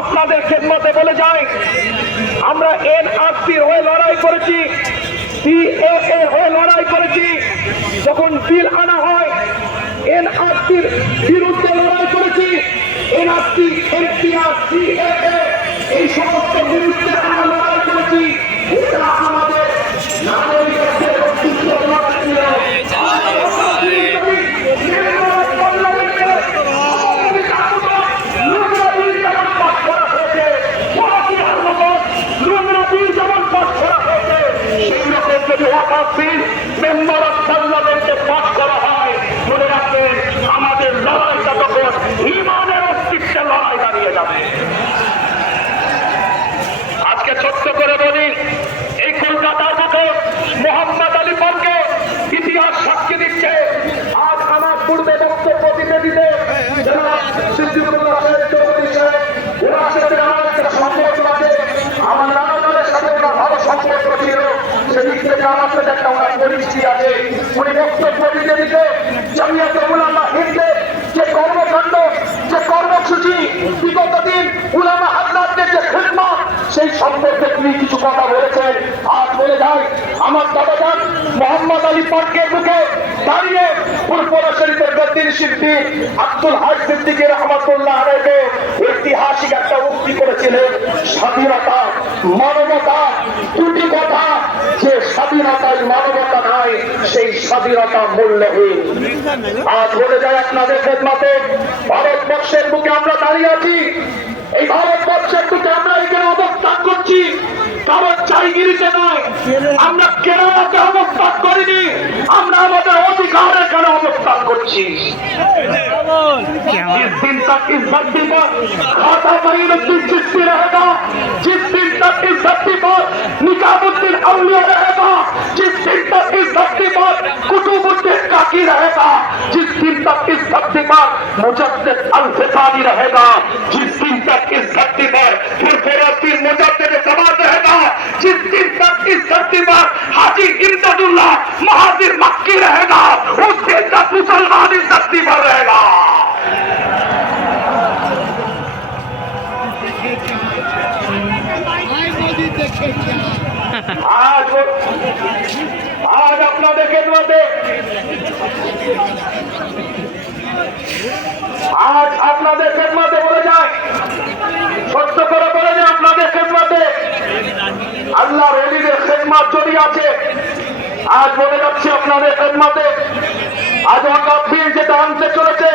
আপনাদের খেদমতে বলে যাই, আমরা এনআরসির হয়ে লড়াই করেছি, সিএএ হয়ে লড়াই করেছি। যখন বিল আনা হয় এনআরসির বিরুদ্ধে লড়াই করেছি। এনআরসি, এনপিআর, সিএএ এই সমস্ত বিরুদ্ধে আমরা লড়াই করেছি। এটা আমাদের নাগরিকত্বের অস্তিত্ব লড়াই ছিল। মেম্বার অফ পার্লামেন্টে পাস করা হয়, মনে রাখবেন আমাদের লড়াইটা তখন ইমানের অস্তিত্বের লড়াই দাঁড়িয়ে যাবে। আজকে ছোট্ট করে বলি, এই কলকাতার মতো মোহাম্মদ আলী পার্কে ইতিহাস সাক্ষী দিচ্ছে। আজ আমার পূর্বে বক্তব্য দিতে দিতে আমার নানাদের সাথে ওনার ভালো সম্পর্ক ছিল, সেদিক থেকে আমার সাথে একটা ওনার পরিচিতি আছে। উনি বক্তব্য দিতে দিতে জামিয়াতে উলামা হিন্দের যে কর্মকাণ্ড, যে কর্মসূচি, বিগত দিন উলামা হাজরাতদের যে খিদমত, সেই সম্পর্কে তিনি কিছু কথা বলেছেন। আজ বলে যায় আমার দাদাজান মোহাম্মদ আলী পার্কের মুখে দাঁড়িয়ে ফুরফুরা শরীফের গদ্দিন শিল্পী আব্দুল হাই সিদ্দিকী রহমাতুল্লাহ আলাইহি ঐতিহাসিক একটা উক্তি করেছিলেন, স্বাধীনতা মানবতা দুটি কথা, যে স্বাধীনতায় মানবতা নাই সেই স্বাধীনতা মূল্যহীন। আজ বলে যায় আপনাদের খেদমতে, ভারতবর্ষের বুকে আমরা দাঁড়িয়ে আছি। এই ভারতবর্ষের বুকে আমরা এখানে অবস্থান করছি কারণ চাইগিরিতে নয়, আমরা কেরালাতে অবস্থান করিনি, আমরা আমাদের অধিকার এখানে অবস্থান করছি। जिस दिन तक इस धरती पर खाता मईनुद्दीन चिश्ती रहेगा, जिस दिन तक इस धरती पर निजामुद्दीन औलिया रहेगा, जिस दिन तक इस धरती पर कुतुबुद्दीन काकी रहेगा, जिस दिन तक इस धरती पर मुजद्दिद अल-फिसानी रहेगा, जिस दिन तक इस धरती पर फुरफुरा पीर मुजद्दिद ज़मान रहेगा, जिस दिन तक इस धरती पर हाजी इमदादुल्लाह महाजिर मक्की रहेगा, उस दिन तक मुसलमान इस धरती पर रहेगा। आज আপনাদের খেদমতে বলে যায়, সত্য করে বলে যায় আপনাদের খেদমতে আল্লাহর ওলিদের খেদমত যদি আছে। আজ বলে যাচ্ছে আপনাদের খেদমতে, আজ ওয়াকফ বিল যেটা আনতে চলেছে,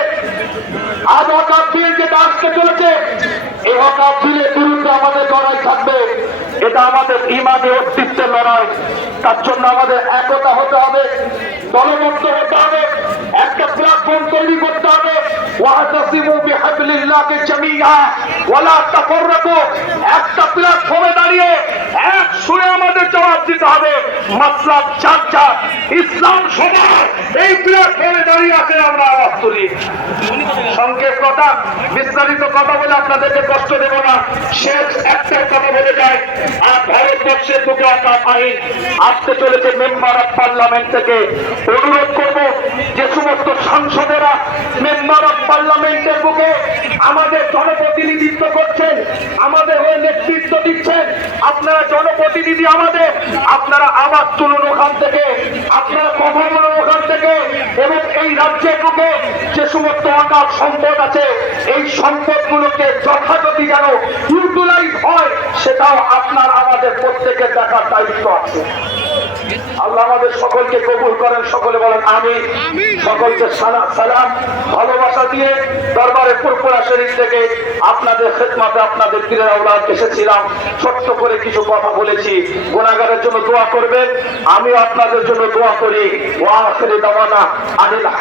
আজ ওয়াকফ বিল যেটা আসতে চলেছে, এই ওয়াকফ বিলের বিরুদ্ধে আমাদের লড়াই থাকবে। এটা আমাদের ইমানি অস্তিত্বের লড়াই। তার জন্য আমাদের একতা হতে হবে, দলবদ্ধ হতে হবে, একটা প্ল্যাটফর্ম তৈরি করতে হবে। ওয়াহতাসিমু বিহাবলিল্লাহি জামিআ ওয়ালা তাফাররাকু, একটা প্ল্যাটফর্মে দাঁড়িয়ে এক সুরে আমাদের জবাব দিতে হবে। মাসলাক চাচা ইসলাম সমাজ এই প্ল্যাটফর্মে দাঁড়িয়ে আছে, আমরা আওয়াজ তুলি। সংক্ষেপ কথা, বিস্তারিত কথা বলে আপনাদেরকে কষ্ট দেব না, শেষ একটা কথা বলে যায়। আর ভারতবর্ষের বুকে আইন আসতে চলেছে মেম্বার অফ পার্লামেন্ট থেকে। অনুরোধ করব যে সমস্ত সাংসদেরা মেম্বার অফ পার্লামেন্টের বুকে আমাদের জনপ্রতিনিধিত্ব করছেন, আমাদের হয়ে নেতৃত্ব দিচ্ছেন, আপনারা জনপ্রতিনিধি আমাদের, আপনারা আওয়াজ তুলুন ওখান থেকে, আপনারা কথা বলুন ওখান থেকে, এবং এই রাজ্যের বুকে যে সমস্ত অকাল সম্পদ আছে এই সম্পদগুলোকে যথাযথ যেন ইউটিলাইজ হয় সেটাও আপনার আমাদের প্রত্যেকের দেখার দায়িত্ব আছে। আল্লাহ আমাদের সকলকে কবুল করেন, সকলে বলেন আমিন। সকলকে সালাম ভালোবাসা দিয়ে দরবারে ফুরফুরা শরীফ থেকে আপনাদের খেদমতে আপনাদের পীরের আওলাদ এসেছিলাম। ছোট্ট করে কিছু কথা বলেছি, গুনাহগারের জন্য দোয়া করবেন, আমিও আপনাদের জন্য দোয়া করি। ওয়া আখিরু দাওয়ানা আনিল